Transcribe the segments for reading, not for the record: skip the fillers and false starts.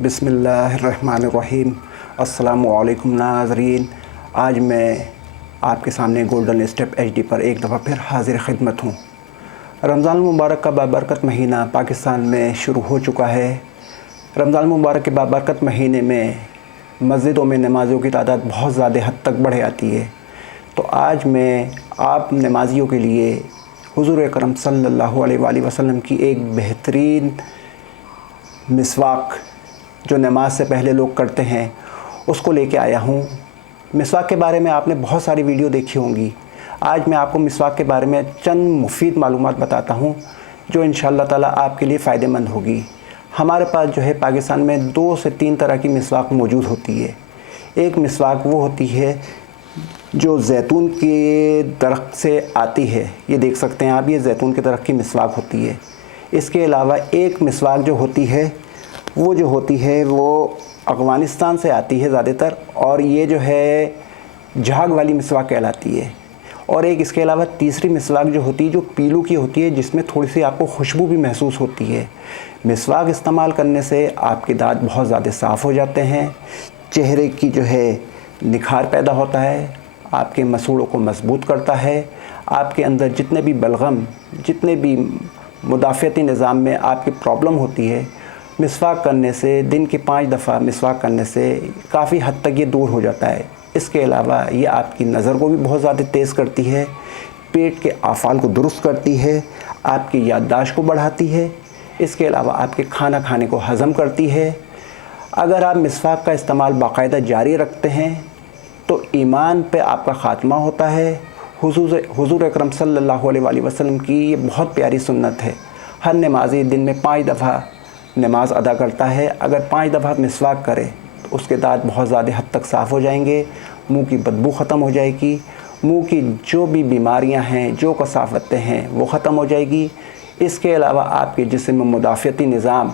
बिस्मिल्लाहिर्रहमानिर्रहीम। अस्सलामुअलैकुम नाज़रीन, आज मैं आपके सामने गोल्डन स्टेप HD पर एक दफ़ा फिर हाजिर खिदमत हूँ। रमज़ान मुबारक का बाबरकत महीना पाकिस्तान में शुरू हो चुका है। रमज़ान मुबारक के बाबरकत महीने में मस्जिदों में नमाज़ियों की तादाद बहुत ज़्यादा हद तक बढ़ जाती है। तो आज मैं आप नमाज़ियों के लिए हुज़ूर अकरम सल्लल्लाहु अलैहि वसल्लम की एक बेहतरीन मिसवाक जो नमाज से पहले लोग करते हैं उसको लेके आया हूँ। मिसवाक के बारे में आपने बहुत सारी वीडियो देखी होंगी। आज मैं आपको मिसवाक के बारे में चंद मुफीद मालूमात बताता हूँ जो इंशाअल्लाह ताला आपके लिए फ़ायदेमंद होगी। हमारे पास जो है पाकिस्तान में 2 से 3 तरह की मिसवाक मौजूद होती है। एक मिसवाक वो होती है जो जैतून के दरख्त से आती है, ये देख सकते हैं आप, ये जैतून के दरख्त की मिसवाक होती है। इसके अलावा एक मिसवाक जो होती है वो अफ़गानिस्तान से आती है ज़्यादातर, और ये जो है झाग वाली मिसवाक कहलाती है। और एक इसके अलावा तीसरी मिसवाक जो होती है जो पीलू की होती है, जिसमें थोड़ी सी आपको खुशबू भी महसूस होती है। मिसवाक इस्तेमाल करने से आपके दांत बहुत ज़्यादा साफ़ हो जाते हैं, चेहरे की जो है निखार पैदा होता है, आपके मसूड़ों को मजबूत करता है, आपके अंदर जितने भी बलगम, जितने भी मुदाफ़ियती निज़ाम में आपकी प्रॉब्लम होती है, मिसवाक करने से, दिन के 5 दफ़ा मिसवाक करने से काफ़ी हद तक ये दूर हो जाता है। इसके अलावा ये आपकी नज़र को भी बहुत ज़्यादा तेज़ करती है, पेट के आफ़ाल को दुरुस्त करती है, आपकी याददाश्त को बढ़ाती है। इसके अलावा आपके खाना खाने को हज़म करती है। अगर आप मिसवाक का इस्तेमाल बाकायदा जारी रखते हैं तो ईमान पे आपका ख़ात्मा होता है। हुज़ूर अकरम सल्लल्लाहु अलैहि वसल्लम की ये बहुत प्यारी सुन्नत है। हर नमाज़ी दिन में 5 दफ़ा नमाज अदा करता है। अगर 5 दफ़ा मिसवाक करे तो उसके दांत बहुत ज़्यादा हद तक साफ़ हो जाएंगे, मुंह की बदबू ख़त्म हो जाएगी, मुंह की जो भी बीमारियां हैं, जो कसावतें हैं, वो ख़त्म हो जाएगी। इसके अलावा आपके जिस्म में मुदाफ़ियती निज़ाम,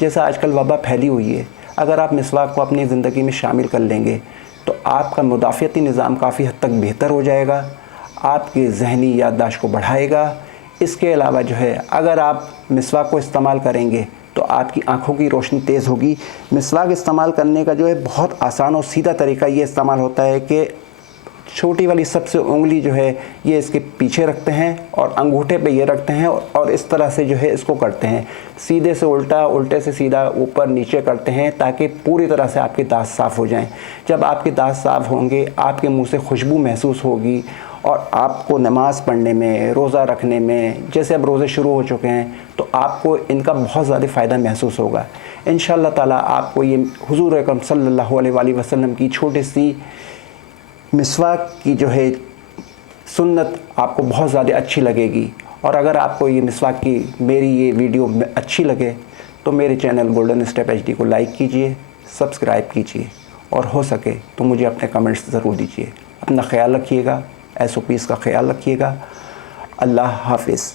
जैसा आजकल वबा फैली हुई है, अगर आप मिसवाक को अपनी ज़िंदगी में शामिल कर लेंगे तो आपका मुदाफ़ियती निज़ाम काफ़ी हद तक बेहतर हो जाएगा, आपकी ज़हनी याददाश्त को बढ़ाएगा। इसके अलावा जो है अगर आप मिसवाक को इस्तेमाल करेंगे तो आपकी आँखों की रोशनी तेज़ होगी। मिसवाक इस्तेमाल करने का जो है बहुत आसान और सीधा तरीका ये इस्तेमाल होता है कि छोटी वाली सबसे उंगली जो है ये इसके पीछे रखते हैं और अंगूठे पे ये रखते हैं और इस तरह से जो है इसको करते हैं, सीधे से उल्टा, उल्टे से सीधा, ऊपर नीचे करते हैं ताकि पूरी तरह से आपके दांत साफ़ हो जाएं। जब आपके दांत साफ़ होंगे, आपके मुंह से खुशबू महसूस होगी और आपको नमाज़ पढ़ने में, रोज़ा रखने में, जैसे अब रोज़े शुरू हो चुके हैं तो आपको इनका बहुत ज़्यादा फ़ायदा महसूस होगा। इंशाअल्लाह ताला आपको ये हुज़ूर अकरम सल्लल्लाहु अलैहि वसल्लम की छोटी सी मिसवाक की जो है सुन्नत आपको बहुत ज़्यादा अच्छी लगेगी। और अगर आपको ये मिसवाक की मेरी ये वीडियो अच्छी लगे तो मेरे चैनल गोल्डन स्टेप HD को लाइक कीजिए, सब्सक्राइब कीजिए और हो सके तो मुझे अपने कमेंट्स ज़रूर दीजिए। अपना ख्याल रखिएगा, SOPs का ख्याल रखिएगा। अल्लाह हाफ़िज़।